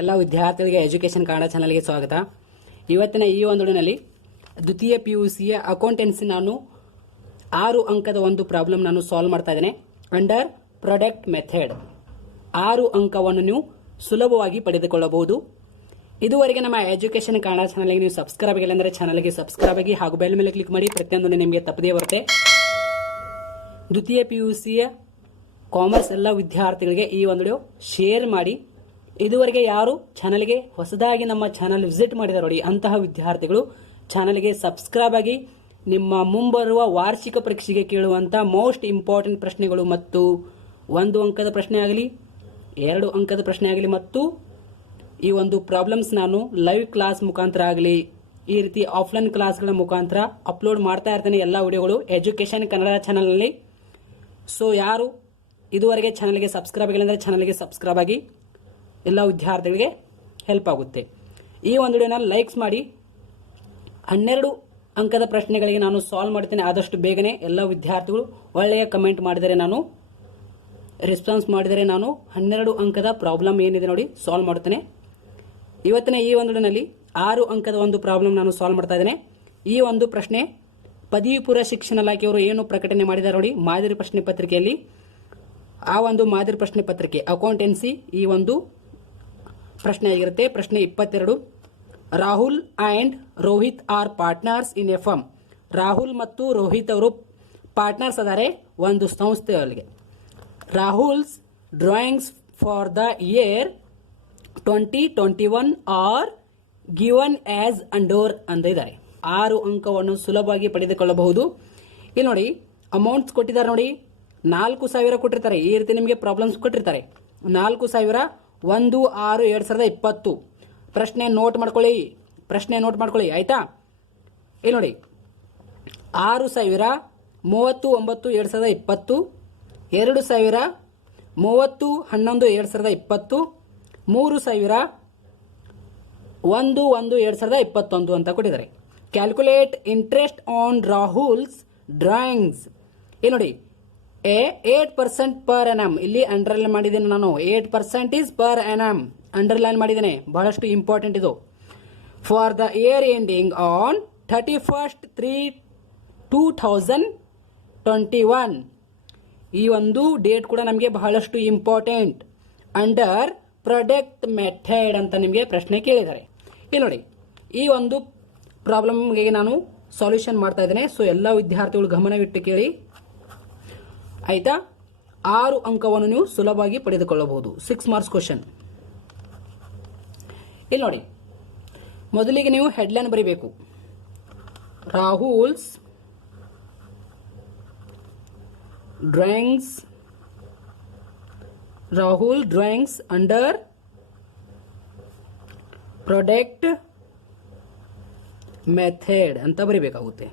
ಎಲ್ಲ ವಿದ್ಯಾರ್ಥಿಗಳಿಗೆ ಎಜುಕೇಶನ್ ಕನ್ನಡ ಚಾನಲ್ಗೆ ಸ್ವಾಗತ. ಇವತ್ತಿನ ಈ ಒಂದು ವಿಡಿಯೋನಲ್ಲಿ ದ್ವಿತೀಯ PUCಯ ಅಕೌಂಟೆನ್ಸಿ ನಾನು 6 ಅಂಕದ ಒಂದು ಪ್ರಾಬ್ಲಮ್ ನಾನು ಸಾಲ್ವ್ ಮಾಡ್ತಾ ಇದ್ದೇನೆ. ಅಂಡರ್ ಪ್ರಾಡಕ್ಟ್ ಮೆಥಡ್ 6 ಅಂಕವನ್ನು ನೀವು ಸುಲಭವಾಗಿ ಪಡೆದುಕೊಳ್ಳಬಹುದು. ಇದುವರೆಗೆ ನಮ್ಮ ಎಜುಕೇಶನ್ ಕನ್ನಡ ಚಾನಲ್ಗೆ ನೀವು ಸಬ್ಸ್ಕ್ರೈಬ್ ಆಗಿಲ್ಲ ಅಂದರೆ ಚಾನಲ್ಗೆ ಸಬ್ಸ್ಕ್ರೈಬ್ ಆಗಿ ಹಾಗೂ ಬೆಲ್ ಮೇಲೆ ಕ್ಲಿಕ್ ಮಾಡಿ. ಪ್ರತಿಯೊಂದು ನಿಮಗೆ ತಪ್ಪದೇ ಬರುತ್ತೆ. ದ್ವಿತೀಯ PUCಯ ಕಾಮರ್ಸ್ ಎಲ್ಲ ವಿದ್ಯಾರ್ಥಿಗಳಿಗೆ ಈ ಒಂದು ವಿಡಿಯೋ ಶೇರ್ ಮಾಡಿ. ಇದುವರೆಗೆ ಯಾರು ಚಾನಲ್ಗೆ ಹೊಸದಾಗಿ ನಮ್ಮ ಚಾನಲ್ ವಿಸಿಟ್ ಮಾಡಿದ್ದಾರೆ ನೋಡಿ, ಅಂತಹ ವಿದ್ಯಾರ್ಥಿಗಳು ಚಾನಲ್ಗೆ ಸಬ್ಸ್ಕ್ರೈಬ್ ಆಗಿ. ನಿಮ್ಮ ಮುಂಬರುವ ವಾರ್ಷಿಕ ಪರೀಕ್ಷೆಗೆ ಕೇಳುವಂತಹ ಮೋಸ್ಟ್ ಇಂಪಾರ್ಟೆಂಟ್ ಪ್ರಶ್ನೆಗಳು ಮತ್ತು 1 ಅಂಕದ ಪ್ರಶ್ನೆ ಆಗಲಿ 2 ಅಂಕದ ಪ್ರಶ್ನೆ ಆಗಲಿ ಮತ್ತು ಈ ಒಂದು ಪ್ರಾಬ್ಲಮ್ಸ್ ನಾನು ಲೈವ್ ಕ್ಲಾಸ್ ಮುಖಾಂತರ ಆಗಲಿ ಈ ರೀತಿ ಆಫ್ಲೈನ್ ಕ್ಲಾಸ್ಗಳ ಮುಖಾಂತರ ಅಪ್ಲೋಡ್ ಮಾಡ್ತಾ ಇರ್ತೇನೆ ಎಲ್ಲ ವಿಡಿಯೋಗಳು ಎಜುಕೇಶನ್ ಕನ್ನಡ ಚಾನಲ್ನಲ್ಲಿ. ಸೊ ಯಾರು ಇದುವರೆಗೆ ಚಾನಲ್ಗೆ ಸಬ್ಸ್ಕ್ರೈಬ್ ಆಗಿಲ್ಲ ಅಂದರೆ ಚಾನಲ್ಗೆ ಸಬ್ಸ್ಕ್ರೈಬ್ ಆಗಿ. ಎಲ್ಲ ವಿದ್ಯಾರ್ಥಿಗಳಿಗೆ ಹೆಲ್ಪ್ ಆಗುತ್ತೆ. ಈ ಒಂದು ವಿಡಿಯೋನ ಲೈಕ್ಸ್ ಮಾಡಿ. 12 ಅಂಕದ ಪ್ರಶ್ನೆಗಳಿಗೆ ನಾನು ಸಾಲ್ವ್ ಮಾಡ್ತೇನೆ ಆದಷ್ಟು ಬೇಗನೆ. ಎಲ್ಲ ವಿದ್ಯಾರ್ಥಿಗಳು ಒಳ್ಳೆಯ ಕಮೆಂಟ್ ಮಾಡಿದರೆ ನಾನು ರೆಸ್ಪಾನ್ಸ್ ಮಾಡಿದರೆ ನಾನು 12 ಅಂಕದ ಪ್ರಾಬ್ಲಮ್ ಏನಿದೆ ನೋಡಿ ಸಾಲ್ವ್ ಮಾಡ್ತೇನೆ. ಇವತ್ತಿನ ಈ ಒಂದು ವಿಡಿಯೋನಲ್ಲಿ 6 ಅಂಕದ ಒಂದು ಪ್ರಾಬ್ಲಮ್ ನಾನು ಸಾಲ್ವ್ ಮಾಡ್ತಾ ಇದ್ದೇನೆ. ಈ ಒಂದು ಪ್ರಶ್ನೆ ಪದವಿ ಪೂರ್ವ ಶಿಕ್ಷಣ ಇಲಾಖೆಯವರು ಏನು ಪ್ರಕಟಣೆ ಮಾಡಿದ್ದಾರೆ ನೋಡಿ ಮಾದರಿ ಪ್ರಶ್ನೆ ಪತ್ರಿಕೆಯಲ್ಲಿ. ಆ ಒಂದು ಮಾದರಿ ಪ್ರಶ್ನೆ ಪತ್ರಿಕೆ ಅಕೌಂಟೆನ್ಸಿ ಈ ಒಂದು ಪ್ರಶ್ನೆ ಆಗಿರುತ್ತೆ. ಪ್ರಶ್ನೆ 22. Rahul and Rohit are partners in a firm. Rahul ಮತ್ತು ರೋಹಿತ್ ಅವರು ಪಾರ್ಟ್ನರ್ಸ್ ಅದಾರೆ ಒಂದು ಸಂಸ್ಥೆಯೊಳಗೆ. Rahul's drawings for the year 2021 are given as under ಅಂದಿದ್ದಾರೆ. 6 ಅಂಕವನ್ನು ಸುಲಭವಾಗಿ ಪಡೆದುಕೊಳ್ಳಬಹುದು. ಇಲ್ಲಿ ನೋಡಿ ಅಮೌಂಟ್ಸ್ ಕೊಟ್ಟಿದ್ದಾರೆ ನೋಡಿ, 4,000 ಕೊಟ್ಟಿರ್ತಾರೆ. ಈ ರೀತಿ ನಿಮಗೆ ಪ್ರಾಬ್ಲಮ್ಸ್ ಕೊಟ್ಟಿರ್ತಾರೆ. 4,000 1/6/2020. ಪ್ರಶ್ನೆ ನೋಟ್ ಮಾಡ್ಕೊಳ್ಳಿ ಆಯ್ತಾ. ಇಲ್ಲಿ ನೋಡಿ 6,000 30/9/2020, 2,000 30/11/2020, 3,000 1/1/2021 ಅಂತ ಕೊಟ್ಟಿದ್ದಾರೆ. Calculate interest on Rahul's drawings. ಇಲ್ಲಿ ನೋಡಿ 8% ಪರ್ ಎನಮ್. ಇಲ್ಲಿ ಅಂಡರ್ಲೈನ್ ಮಾಡಿದ್ದೇನೆ ನಾನು. 8% ಇಸ್ ಪರ್ ಎನಮ್ ಅಂಡರ್ಲೈನ್ ಮಾಡಿದ್ದೇನೆ. ಬಹಳಷ್ಟು ಇಂಪಾರ್ಟೆಂಟ್ ಇದು. For the year ending on 31/3/2021. ಈ ಒಂದು ಡೇಟ್ ಕೂಡ ನಮಗೆ ಬಹಳಷ್ಟು ಇಂಪಾರ್ಟೆಂಟ್. ಅಂಡರ್ ಪ್ರಾಡಕ್ಟ್ ಮೆಥಡ್ ಅಂತ ನಿಮಗೆ ಪ್ರಶ್ನೆ ಕೇಳಿದ್ದಾರೆ. ಇಲ್ಲಿ ನೋಡಿ ಈ ಒಂದು ಪ್ರಾಬ್ಲಮ್ಗೆ ನಾನು ಸಾಲ್ಯೂಷನ್ ಮಾಡ್ತಾ ಇದ್ದೇನೆ. ಸೊ ಎಲ್ಲ ವಿದ್ಯಾರ್ಥಿಗಳು ಗಮನವಿಟ್ಟು ಕೇಳಿ ಆಯ್ತಾ. 6 ಅಂಕವನ್ನು ನೀವು ಸುಲಭವಾಗಿ ಪಡೆದುಕೊಳ್ಳಬಹುದು. 6 ಮಾರ್ಕ್ಸ್ ಕ್ವಶನ್. ಇಲ್ಲಿ ನೋಡಿ ಮೊದಲಿಗೆ ನೀವು ಹೆಡ್ಲೈನ್ ಬರೀಬೇಕು. Rahul's drawings under product method ಅಂತ ಬರೀಬೇಕಾಗುತ್ತೆ.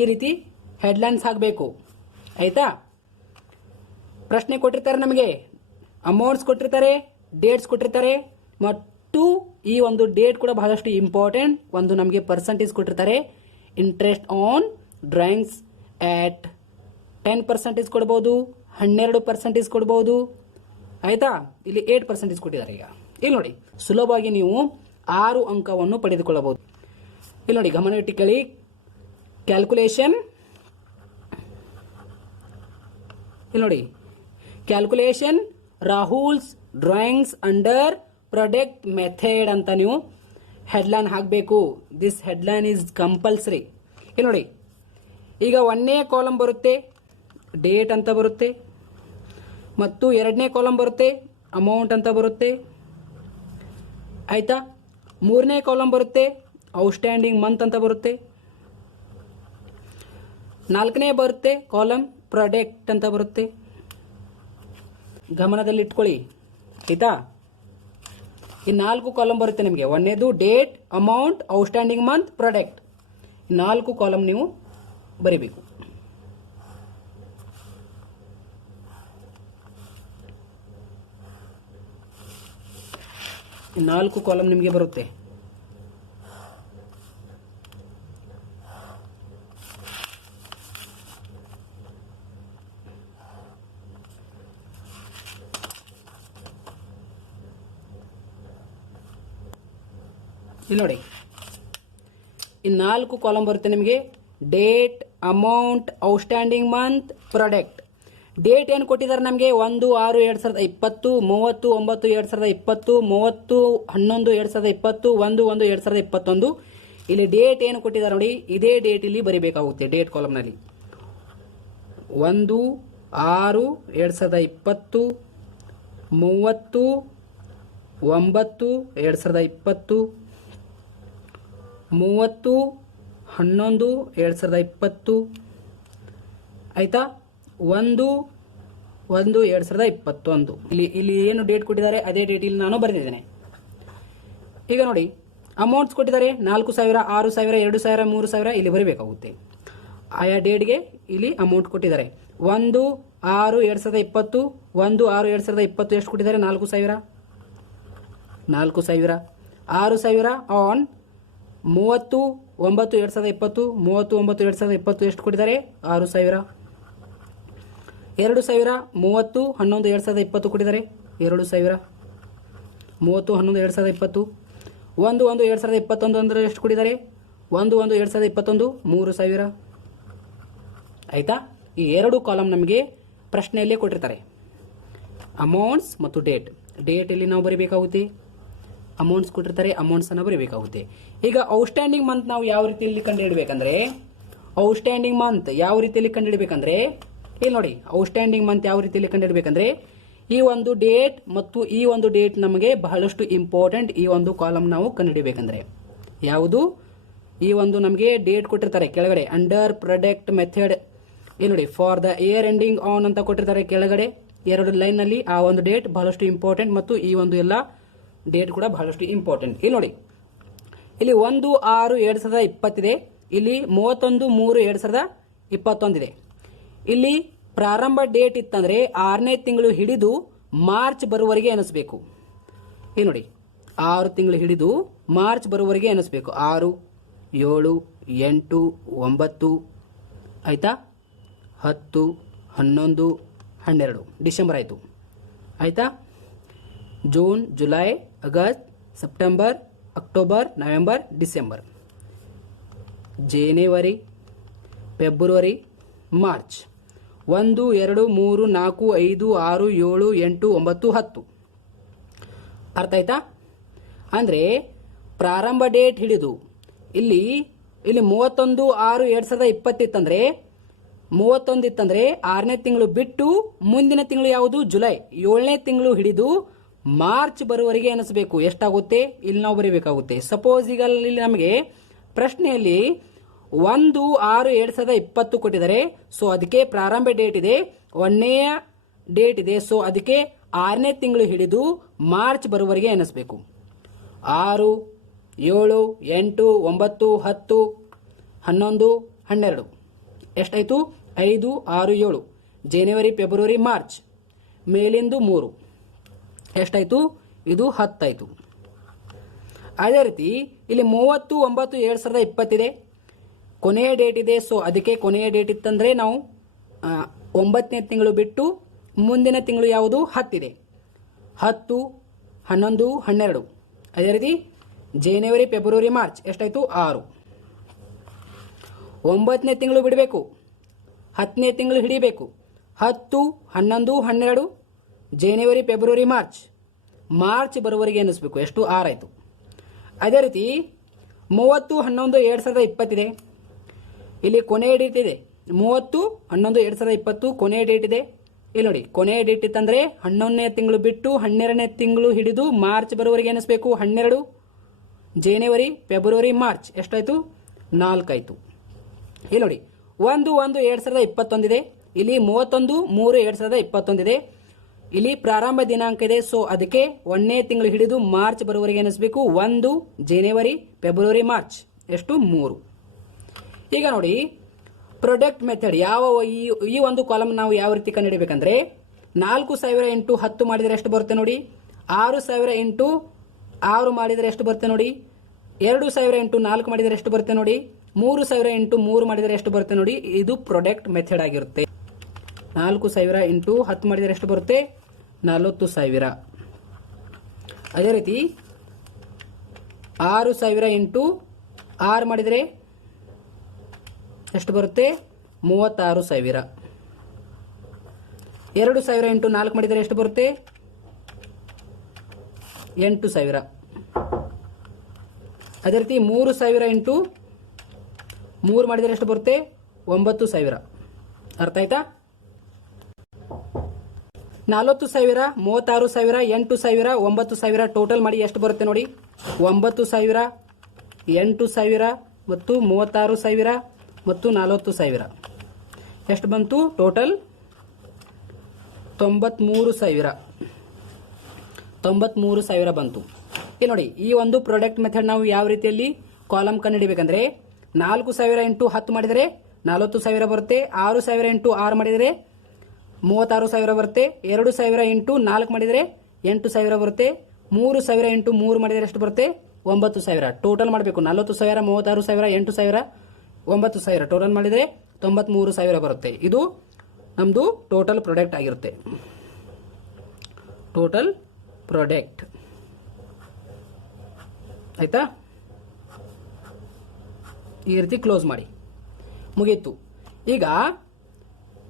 ಈ ರೀತಿ ಹೆಡ್ಲೈನ್ಸ್ ಹಾಕಬೇಕು ಆಯ್ತಾ. ಪ್ರಶ್ನೆ ಕೊಟ್ಟಿರ್ತಾರೆ, ನಮಗೆ ಅಮೌಂಟ್ಸ್ ಕೊಟ್ಟಿರ್ತಾರೆ, ಡೇಟ್ಸ್ ಕೊಟ್ಟಿರ್ತಾರೆ ಮತ್ತು ಈ ಒಂದು ಡೇಟ್ ಕೂಡ ಬಹಳಷ್ಟು ಇಂಪಾರ್ಟೆಂಟ್. ಒಂದು ನಮಗೆ ಪರ್ಸೆಂಟೇಜ್ ಕೊಟ್ಟಿರ್ತಾರೆ. ಇಂಟ್ರೆಸ್ಟ್ ಆನ್ ಡ್ರಾಯಿಂಗ್ಸ್ ಆಟ್ 10% ಕೊಡಬಹುದು, 12% ಕೊಡಬಹುದು ಆಯ್ತಾ. ಇಲ್ಲಿ 8% ಕೊಟ್ಟಿದ್ದಾರೆ. ಈಗ ಇಲ್ಲಿ ನೋಡಿ ಸುಲಭವಾಗಿ ನೀವು 6 ಅಂಕವನ್ನು ಪಡೆದುಕೊಳ್ಳಬಹುದು. ಇಲ್ಲಿ ನೋಡಿ ಗಮನವಿಟ್ಟು ಕೇಳಿ. ಕ್ಯಾಲ್ಕುಲೇಷನ್ ಇಲ್ಲಿ ನೋಡಿ calculation Rahul's drawings under product method ಅಂತ ನೀವು ಹೆಡ್ಲೈನ್ ಹಾಕಬೇಕು. This headline is compulsory. ಇಲ್ಲಿ ನೋಡಿ ಈಗ 1ನೇ ಕಾಲಮ್ ಬರುತ್ತೆ ಡೇಟ್ ಅಂತ ಬರುತ್ತೆ ಮತ್ತು 2ನೇ ಕಾಲಮ್ ಬರುತ್ತೆ ಅಮೌಂಟ್ ಅಂತ ಬರುತ್ತೆ ಆಯ್ತಾ. 3ನೇ ಕಾಲಮ್ ಬರುತ್ತೆ ಔಟ್ಸ್ಟ್ಯಾಂಡಿಂಗ್ ಮಂತ್ ಅಂತ ಬರುತ್ತೆ. 4ನೇ ಬರುತ್ತೆ ಕಾಲಮ್ ಪ್ರಾಡಕ್ಟ್ ಅಂತ ಬರುತ್ತೆ. ಗಮನದಲ್ಲಿ ಇಟ್ಕೊಳ್ಳಿ ಆಯ್ತಾ. ಈ 4 ಕಾಲಮ್ ಬರುತ್ತೆ ನಿಮಗೆ. 1ನೇದು date, amount, outstanding month, product. 4 column ನೀವು ಬರೀಬೇಕು. ಈ 4 ಕಾಲಮ್ ನಿಮಗೆ ಬರುತ್ತೆ. ಇಲ್ಲಿ ನೋಡಿ, ಈ 4 ಕಾಲಮ್ ಬರುತ್ತೆ ನಿಮಗೆ. Date, amount, outstanding month, product. Date ಏನು ಕೊಟ್ಟಿದ್ದಾರೆ ನಮಗೆ? 1/6/2020, 30/9/2020, 30/11/2020, 1/1/2021. ಇಲ್ಲಿ ಡೇಟ್ ಏನು ಕೊಟ್ಟಿದ್ದಾರೆ ನೋಡಿ, ಇದೇ ಡೇಟ್ ಇಲ್ಲಿ ಬರಿಬೇಕಾಗುತ್ತೆ ಡೇಟ್ ಕಾಲಮ್ನಲ್ಲಿ. 1/6/2020, 30/9/2020, 30/11/2020, ಆಯ್ತಾ, 1/1/2021. ಇಲ್ಲಿ ಏನು ಡೇಟ್ ಕೊಟ್ಟಿದ್ದಾರೆ ಅದೇ ಡೇಟ್ ಇಲ್ಲಿ ನಾನು ಬರೆದಿದ್ದೇನೆ. ಈಗ ನೋಡಿ, ಅಮೌಂಟ್ಸ್ ಕೊಟ್ಟಿದ್ದಾರೆ 4,000, 6,000, 2,000, 3,000 ಇಲ್ಲಿ ಬರೀಬೇಕಾಗುತ್ತೆ. ಆಯಾ ಡೇಟ್ಗೆ ಇಲ್ಲಿ ಅಮೌಂಟ್ ಕೊಟ್ಟಿದ್ದಾರೆ. 1/6/2020, 1/6/2020 ಎಷ್ಟು ಕೊಟ್ಟಿದ್ದಾರೆ? 4,000. 6,000 ಆನ್ 30/9/2020, 30/9/2020 ಎಷ್ಟು ಕೊಟ್ಟಿದ್ದಾರೆ? 6,000. 2,000 30/11/2020 ಕೊಟ್ಟಿದ್ದಾರೆ. 2,000 30/11/2020. 1/1/2021 ಅಂದ್ರೆ ಎಷ್ಟು ಕೊಟ್ಟಿದ್ದಾರೆ? 1/1/2021 3,000. ಆಯ್ತಾ? ಈ 2 ಕಾಲಮ್ ನಮಗೆ ಪ್ರಶ್ನೆಯಲ್ಲೇ ಕೊಟ್ಟಿರ್ತಾರೆ, ಅಮೌಂಟ್ಸ್ ಮತ್ತು ಡೇಟ್. ಡೇಟ್ ಇಲ್ಲಿ ನಾವು ಬರೀಬೇಕಾಗುತ್ತೆ, ಅಮೌಂಟ್ಸ್ ಕೊಟ್ಟಿರ್ತಾರೆ, ಅಮೌಂಟ್ಸ್ ಅನ್ನು ಬರೀಬೇಕಾಗುತ್ತೆ. ಈಗ ಔಟ್ಸ್ಟ್ಯಾಂಡಿಂಗ್ ಮಂತ್ ನಾವು ಯಾವ ರೀತಿಯಲ್ಲಿ ಕಂಡುಹಿಡಬೇಕಂದ್ರೆ, ಔಟ್ಸ್ಟ್ಯಾಂಡಿಂಗ್ ಮಂತ್ ಯಾವ ರೀತಿಯಲ್ಲಿ ಕಂಡುಹಿಡಬೇಕಂದ್ರೆ, ಇಲ್ಲಿ ನೋಡಿ, ಔಟ್ಸ್ಟ್ಯಾಂಡಿಂಗ್ ಮಂತ್ ಯಾವ ರೀತಿಯಲ್ಲಿ ಕಂಡುಹಿಡಬೇಕಂದ್ರೆ, ಈ ಒಂದು ಡೇಟ್ ಮತ್ತು ಈ ಒಂದು ಡೇಟ್ ನಮಗೆ ಬಹಳಷ್ಟು ಇಂಪಾರ್ಟೆಂಟ್. ಈ ಒಂದು ಕಾಲಮ್ ನಾವು ಕಂಡುಹಿಡಬೇಕಂದ್ರೆ ಯಾವುದು? ಈ ಒಂದು ನಮಗೆ ಡೇಟ್ ಕೊಟ್ಟಿರ್ತಾರೆ ಕೆಳಗಡೆ, ಅಂಡರ್ ಪ್ರಾಡಕ್ಟ್ ಮೆಥಡ್. ಇಲ್ಲಿ ನೋಡಿ, for the year ending on ಅಂತ ಕೊಟ್ಟಿರ್ತಾರೆ ಕೆಳಗಡೆ 2 ಲೈನ್ ನಲ್ಲಿ. ಆ ಒಂದು ಡೇಟ್ ಬಹಳಷ್ಟು ಇಂಪಾರ್ಟೆಂಟ್ ಮತ್ತು ಈ ಒಂದು ಎಲ್ಲ ಡೇಟ್ ಕೂಡ ಬಹಳಷ್ಟು ಇಂಪಾರ್ಟೆಂಟ್. ಇಲ್ಲಿ ನೋಡಿ, ಇಲ್ಲಿ 1/6/2020 ಇದೆ, ಇಲ್ಲಿ 31/3/2021 ಇದೆ. ಇಲ್ಲಿ ಪ್ರಾರಂಭ ಡೇಟ್ ಇತ್ತಂದ್ರೆ 6ನೇ ತಿಂಗಳು ಹಿಡಿದು ಮಾರ್ಚ್ ಬರುವವರೆಗೆ ಎನಿಸಬೇಕು. ಇಲ್ಲಿ ನೋಡಿ, 6 ತಿಂಗಳು ಹಿಡಿದು ಮಾರ್ಚ್ ಬರುವವರೆಗೆ ಎನಿಸಬೇಕು. 6, 7, 8, 9, ಆಯ್ತಾ, 10, 11, 12 ಡಿಸೆಂಬರ್ ಆಯಿತು. ಆಯ್ತಾ, June, July, August, September, October, November, December, January, February, March. 1, 2, 3, 4, 5, 6, 7, 8, 9, 10. ಅರ್ಥ ಆಯ್ತಾ? ಅಂದ್ರೆ ಪ್ರಾರಂಭ ಡೇಟ್ ಹಿಡಿದು ಇಲ್ಲಿ 31/6/2020 ಇತ್ತಂದ್ರೆ 31 ಇತ್ತಂದ್ರೆ 6ನೇ ತಿಂಗಳು ಬಿಟ್ಟು ಮುಂದಿನ ತಿಂಗಳು ಯಾವುದು? ಜುಲೈ. 7ನೇ ತಿಂಗಳು ಹಿಡಿದು ಮಾರ್ಚ್ ಬರುವವರೆಗೆ ಎನಿಸಬೇಕು. ಎಷ್ಟಾಗುತ್ತೆ ಇಲ್ಲಿ ನಾವು ಬರೀಬೇಕಾಗುತ್ತೆ. ಸಪೋಸ್ ಈಗ ಇಲ್ಲಿ ನಮಗೆ ಪ್ರಶ್ನೆಯಲ್ಲಿ 1/6/2020 ಕೊಟ್ಟಿದ್ದಾರೆ. ಸೊ ಅದಕ್ಕೆ ಪ್ರಾರಂಭ ಡೇಟ್ ಇದೆ, 1ನೇ ಡೇಟ್ ಇದೆ. ಸೊ ಅದಕ್ಕೆ 6ನೇ ತಿಂಗಳು ಹಿಡಿದು ಮಾರ್ಚ್ ಬರುವವರೆಗೆ ಎನಿಸಬೇಕು. 6, 7, 8, 9, 10, 11, 12 ಎಷ್ಟಾಯ್ತು? 5, 6, 7. ಜನವರಿ, ಫೆಬ್ರವರಿ, ಮಾರ್ಚ್ ಮೇಲಿಂದು 3 ಎಷ್ಟಾಯ್ತು? ಇದು 10 ಆಯ್ತು. ಅದೇ ರೀತಿ ಇಲ್ಲಿ 30/9/2020 ಇದೆ, ಕೊನೆಯ ಡೇಟ್ ಇದೆ. ಸೊ ಅದಕ್ಕೆ ಕೊನೆಯ ಡೇಟ್ ಇತ್ತಂದ್ರೆ ನಾವು 9ನೇ ತಿಂಗಳು ಬಿಟ್ಟು ಮುಂದಿನ ತಿಂಗಳು ಯಾವುದು? 10 ಇದೆ. 10, 11, 12. ಅದೇ ರೀತಿ ಜನವರಿ, ಫೆಬ್ರವರಿ, ಮಾರ್ಚ್ ಎಷ್ಟಾಯ್ತು? 6. 9ನೇ ತಿಂಗಳು ಬಿಡಬೇಕು, 10ನೇ ತಿಂಗಳು ಹಿಡಿಬೇಕು. 10, 11, 12 ಜನವರಿ, ಫೆಬ್ರವರಿ, ಮಾರ್ಚ್ ಬರುವವರೆಗೆ ಎನಿಸಬೇಕು. ಎಷ್ಟು? 6 ಆಯಿತು. ಅದೇ ರೀತಿ 30/11/2020 ಇದೆ, ಇಲ್ಲಿ ಕೊನೆಯ ಡೇಟ್ ಇದೆ. 30/11/2020 ಕೊನೆಯ ಡೇಟ್ ಇದೆ. ಇಲ್ಲಿ ನೋಡಿ, ಕೊನೆಯ ಡೇಟ್ ಇತ್ತಂದ್ರೆ 11ನೇ ತಿಂಗಳು ಬಿಟ್ಟು 12ನೇ ತಿಂಗಳು ಹಿಡಿದು ಮಾರ್ಚ್ ಬರುವವರೆಗೆ ಎನಿಸಬೇಕು. 12 ಜನವರಿ, ಫೆಬ್ರವರಿ, ಮಾರ್ಚ್ ಎಷ್ಟಾಯ್ತು? 4 ಆಯ್ತು. ಇಲ್ಲಿ ನೋಡಿ, 1/1/2021 ಇದೆ, ಇಲ್ಲಿ 31/3/2021 ಇದೆ. ಇಲ್ಲಿ ಪ್ರಾರಂಭ ದಿನಾಂಕ ಇದೆ. ಸೊ ಅದಕ್ಕೆ 1ನೇ ತಿಂಗಳು ಹಿಡಿದು ಮಾರ್ಚ್ ಬರುವವರೆಗೆ ಎನಿಸಬೇಕು. 1 ಜನವರಿ, ಫೆಬ್ರವರಿ, ಮಾರ್ಚ್ ಎಷ್ಟು? 3. ಈಗ ನೋಡಿ, ಪ್ರಾಡಕ್ಟ್ ಮೆಥಡ್ ಯಾವ ಈ ಒಂದು ಕಾಲಮ್ ನಾವು ಯಾವ ರೀತಿ ಕಂಡುಹಿಡಬೇಕಂದ್ರೆ, 4,000 ಇಂಟು 10 ಮಾಡಿದರೆ ಎಷ್ಟು ಬರುತ್ತೆ ನೋಡಿ. 6,000 ಇಂಟು 6 ಮಾಡಿದರೆ ಎಷ್ಟು ಬರುತ್ತೆ ನೋಡಿ. 2,000 ಇಂಟು 4 ಮಾಡಿದರೆ ಎಷ್ಟು ಬರುತ್ತೆ ನೋಡಿ. 3,000 ಇಂಟು 3 ಮಾಡಿದರೆ ಎಷ್ಟು ಬರುತ್ತೆ ನೋಡಿ. ಇದು ಪ್ರಾಡಕ್ಟ್ ಮೆಥಡ್ ಆಗಿರುತ್ತೆ. 4,000 ಇಂಟು 10 ಮಾಡಿದರೆ ಎಷ್ಟು ಬರುತ್ತೆ? 40,000. ಅದೇ ರೀತಿ 6,000 ಇಂಟು 6 ಮಾಡಿದರೆ ಎಷ್ಟು ಬರುತ್ತೆ? 36,000. 2,000 ಇಂಟು 4 ಮಾಡಿದರೆ ಎಷ್ಟು ಬರುತ್ತೆ? 8,000. ಅದೇ ರೀತಿ 3,000 ಇಂಟು 3 ಮಾಡಿದರೆ ಎಷ್ಟು ಬರುತ್ತೆ? 9,000. ಅರ್ಥ ಆಯ್ತಾ? 40,000, 36,000, 8,000, 9,000 ಟೋಟಲ್ ಮಾಡಿ ಎಷ್ಟು ಬರುತ್ತೆ ನೋಡಿ. 9,000, 8,000 ಮತ್ತು 36,000 ಮತ್ತು 40,000 ಎಷ್ಟು ಬಂತು? ಟೋಟಲ್ 93,000 ಬಂತು. ಇಲ್ಲಿ ನೋಡಿ, ಈ ಒಂದು ಪ್ರಾಡಕ್ಟ್ ಮೆಥಡ್ ನಾವು ಯಾವ ರೀತಿಯಲ್ಲಿ ಕಾಲಮ್ ಕಂಡುಹಿಡಿಬೇಕಂದ್ರೆ 4,000 ಇಂಟು 10 ಮಾಡಿದರೆ 40,000 ಬರುತ್ತೆ. 6,000 ಇಂಟು 6 ಮಾಡಿದರೆ 36,000 ಬರುತ್ತೆ. 2,000 ಇಂಟು 4 ಮಾಡಿದರೆ 8,000 ಬರುತ್ತೆ. 3,000 ಇಂಟು 3 ಮಾಡಿದರೆ ಎಷ್ಟು ಬರುತ್ತೆ? 9,000. ಟೋಟಲ್ ಮಾಡಬೇಕು. 40,000, 36,000, 8,000, 9,000 ಟೋಟಲ್ ಮಾಡಿದರೆ 93,000 ಬರುತ್ತೆ. ಇದು ನಮ್ದು ಟೋಟಲ್ ಪ್ರಾಡಕ್ಟ್ ಆಗಿರುತ್ತೆ. ಟೋಟಲ್ ಪ್ರಾಡಕ್ಟ್ ಆಯ್ತಾ? ಈ ರೀತಿ ಕ್ಲೋಸ್ ಮಾಡಿ, ಮುಗೀತು. ಈಗ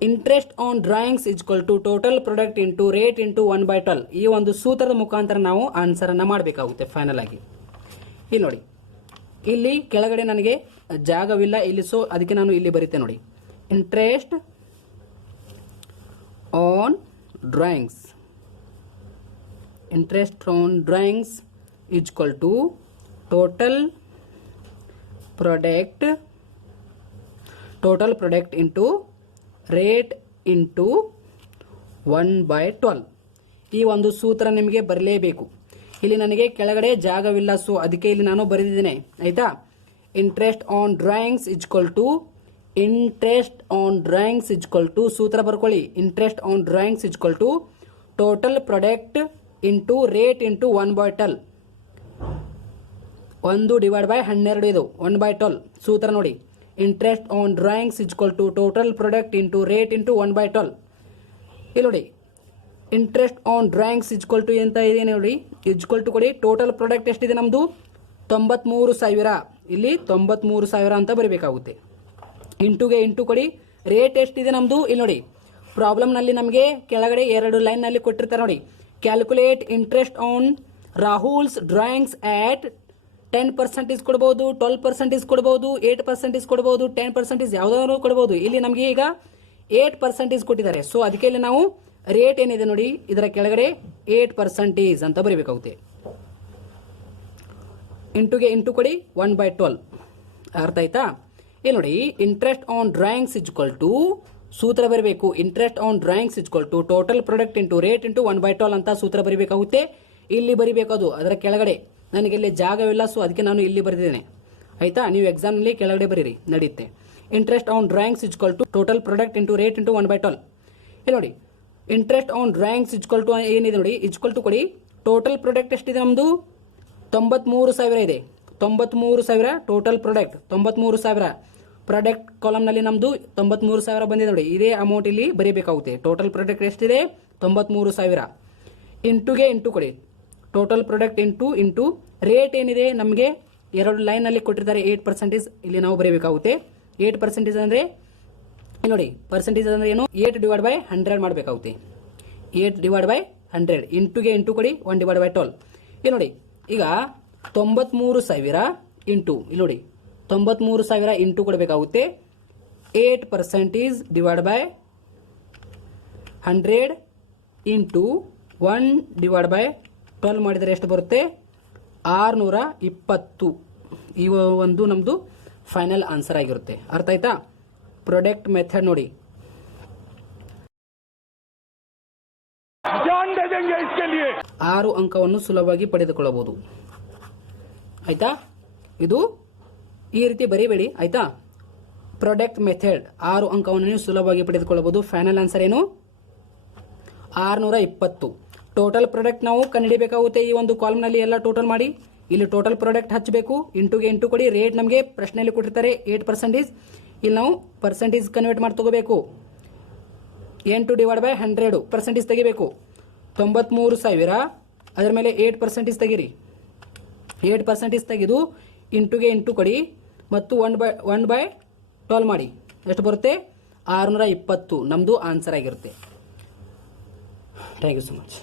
interest on drawings equal to total product into rate into 1/12 ಈ ಒಂದು ಸೂತ್ರದ ಮುಖಾಂತರ ನಾವು ಆನ್ಸರ್ ಅನ್ನ ಮಾಡಬೇಕಾಗುತ್ತೆ ಫೈನಲ್ ಆಗಿ. ಇಲ್ಲಿ ನೋಡಿ, ಇಲ್ಲಿ ಕೆಳಗಡೆ ನನಗೆ ಜಾಗವಿಲ್ಲ ಇಲ್ಲಿ, ಸೊ ಅದಕ್ಕೆ ನಾನು ಇಲ್ಲಿ ಬರೀತೆ ನೋಡಿ. Interest on drawings, interest on drawings equal to total product into rate into 1/12 ಈ ಒಂದು ಸೂತ್ರ ನಿಮಗೆ ಬರಲೇಬೇಕು. ಇಲ್ಲಿ ನನಗೆ ಕೆಳಗಡೆ ಜಾಗವಿಲ್ಲ, ಸೊ ಅದಕ್ಕೆ ಇಲ್ಲಿ ನಾನು ಬರೆದಿದ್ದೇನೆ ಆಯ್ತಾ. Interest on drawings equal to ಸೂತ್ರ ಬರ್ಕೊಳ್ಳಿ. Interest on drawings equal to total product into rate into 1/12 1/12 ಇದು 1/12 ಸೂತ್ರ ನೋಡಿ. Interest on drawings equal to total product into rate into 1/12 ಇಲ್ಲಿ ನೋಡಿ. Interest on drawings equal to ಅಂತ ಇದೆ ನೋಡಿ. ಇಜ್ವಲ್ ಟು ಕೊಡಿ. ಟೋಟಲ್ ಪ್ರಾಡಕ್ಟ್ ಎಷ್ಟಿದೆ ನಮ್ದು? 93,000. ಇಲ್ಲಿ 93,000 ಅಂತ ಬರೀಬೇಕಾಗುತ್ತೆ. ಇಂಟುಗೆ ಇಂಟು ಕೊಡಿ. ರೇಟ್ ಎಷ್ಟಿದೆ ನಮ್ದು? ಇಲ್ಲಿ ನೋಡಿ, ಪ್ರಾಬ್ಲಮ್ ನಲ್ಲಿ ನಮಗೆ ಕೆಳಗಡೆ 2 ಲೈನ್ ನಲ್ಲಿ ಕೊಟ್ಟಿರ್ತಾರೆ ನೋಡಿ. Calculate interest on Rahul's drawings at 10% ಕೊಡಬಹುದು, 12% ಕೊಡಬಹುದು, 8% ಕೊಡಬಹುದು, 10% ಯಾವ್ದಾದ್ರು ಕೊಡಬಹುದು. ಇಲ್ಲಿ ನಮಗೆ ಈಗ 8% ಕೊಟ್ಟಿದ್ದಾರೆ. ಸೊ ಅದಕ್ಕೆ ಇಲ್ಲಿ ನಾವು ರೇಟ್ ಏನಿದೆ ನೋಡಿ, ಇದರ ಕೆಳಗಡೆ 8% ಅಂತ ಬರೀಬೇಕಾಗುತ್ತೆ. ಇಂಟುಗೆ ಇಂಟು ಕೊಡಿ 1/12 ಅರ್ಥ ಆಯ್ತಾ? ಇಲ್ಲಿ ನೋಡಿ, interest on drawings equal to ಸೂತ್ರ ಬರಬೇಕು. Interest on drawings equal to total product into rate into 1/12 ಅಂತ ಸೂತ್ರ ಬರೀಬೇಕಾಗುತ್ತೆ. ಇಲ್ಲಿ ಬರೀಬೇಕದು, ಅದರ ಕೆಳಗಡೆ ನನಗೆ ಇಲ್ಲಿ ಜಾಗವಿಲ್ಲ, ಸೊ ಅದಕ್ಕೆ ನಾನು ಇಲ್ಲಿ ಬರೆದಿದ್ದೇನೆ ಆಯ್ತಾ. ನೀವು ಎಕ್ಸಾಮ್ ನಲ್ಲಿ ಕೆಳಗಡೆ ಬರೀರಿ, ನಡೆಯುತ್ತೆ. Interest on drawings equal to total product into rate into 1/12 ಇಲ್ಲಿ ನೋಡಿ. Interest on drawings equal to ಏನಿದೆ ನೋಡಿ, ಇಜ್ವಲ್ ಟು ಕೊಡಿ. ಟೋಟಲ್ ಪ್ರಾಡಕ್ಟ್ ಎಷ್ಟಿದೆ ನಮ್ದು? 93,000 ಇದೆ. 93,000 ಟೋಟಲ್ ಪ್ರಾಡಕ್ಟ್. 93,000 ಪ್ರಾಡಕ್ಟ್ ಕಾಲಮ್ ನಲ್ಲಿ ನಮ್ದು 93,000 ಬಂದಿದೆ ನೋಡಿ. ಇದೇ ಅಮೌಂಟ್ ಇಲ್ಲಿ ಬರೀಬೇಕಾಗುತ್ತೆ. ಟೋಟಲ್ ಪ್ರಾಡಕ್ಟ್ ಎಷ್ಟಿದೆ? 93,000. ಇಂಟುಗೆ ಇಂಟು ಕೊಡಿ. ಟೋಟಲ್ ಪ್ರಾಡಕ್ಟ್ ಇಂಟು ರೇಟ್ ಏನಿದೆ ನಮಗೆ 2 ಲೈನ್ ನಲ್ಲಿ ಕೊಟ್ಟಿರ್ತಾರೆ 8% ಇಲ್ಲಿ ನಾವು ಬರೀಬೇಕಾಗುತ್ತೆ. 8% ಅಂದ್ರೆ ಇಲ್ಲಿ ನೋಡಿ, ಪರ್ಸೆಂಟೇಜ್ ಅಂದ್ರೆ ಏನು? 8/100 ಮಾಡಬೇಕಾಗುತ್ತೆ. 8/100 ಇಂಟುಗೆ ಇಂಟು ಕೊಡಿ 1/12 ಇಲ್ಲಿ ನೋಡಿ. ಈಗ 93,000 ಇಂಟು ಇಲ್ಲಿ ನೋಡಿ 93,000 ಇಂಟು ಕೊಡಬೇಕಾಗುತ್ತೆ. 8% ಡಿವೈಡ್ ಬೈ 100 ಇಂಟು 1/12 ಮಾಡಿದರೆ ಎಷ್ಟು ಬರುತ್ತೆ? 620. ಈ ಒಂದು ನಮ್ದು ಫೈನಲ್ ಆನ್ಸರ್ ಆಗಿರುತ್ತೆ. ಅರ್ಥ ಆಯ್ತಾ? ಪ್ರಾಡಕ್ಟ್ ಮೆಥಡ್ ನೋಡಿ. ಆರು ಅಂಕವನ್ನು ಸುಲಭವಾಗಿ ಪಡೆದುಕೊಳ್ಳಬಹುದು ಆಯ್ತಾ. ಇದು ಈ ರೀತಿ ಬರೀಬೇಡಿ ಆಯ್ತಾ. ಪ್ರಾಡಕ್ಟ್ ಮೆಥಡ್ 6 ಅಂಕವನ್ನು ನೀವು ಸುಲಭವಾಗಿ ಪಡೆದುಕೊಳ್ಳಬಹುದು. ಫೈನಲ್ ಆನ್ಸರ್ ಏನು? 620. ಟೋಟಲ್ ಪ್ರಾಡಕ್ಟ್ ನಾವು ಕಂಡುಹಿಡಿಯಬೇಕಾಗುತ್ತೆ. ಈ ಒಂದು ಕಾಲಮ್ ನಲ್ಲಿ ಎಲ್ಲ ಟೋಟಲ್ ಮಾಡಿ ಇಲ್ಲಿ ಟೋಟಲ್ ಪ್ರಾಡಕ್ಟ್ ಹಚ್ಚಬೇಕು. ಇಂಟುಗೆ ಇಂಟು ಕೊಡಿ. ರೇಟ್ ನಮಗೆ ಪ್ರಶ್ನೆಯಲ್ಲಿ ಕೊಟ್ಟಿರ್ತಾರೆ 8%. ಇಲ್ಲಿ ನಾವು ಪರ್ಸೆಂಟೇಜ್ ಕನ್ವರ್ಟ್ ಮಾಡಿ ತಗೋಬೇಕು. 8/100% ತೆಗಿಬೇಕು. 93,000 ಅದರ ಮೇಲೆ 8% ತೆಗಿರಿ. 8% ತೆಗೆದು ಇಂಟುಗೆ ಇಂಟು ಕೊಡಿ ಮತ್ತು 1/12 ಮಾಡಿ. ಎಷ್ಟು ಬರುತ್ತೆ? 620 ನಮ್ಮದು ಆನ್ಸರ್ ಆಗಿರುತ್ತೆ. Thank you so much.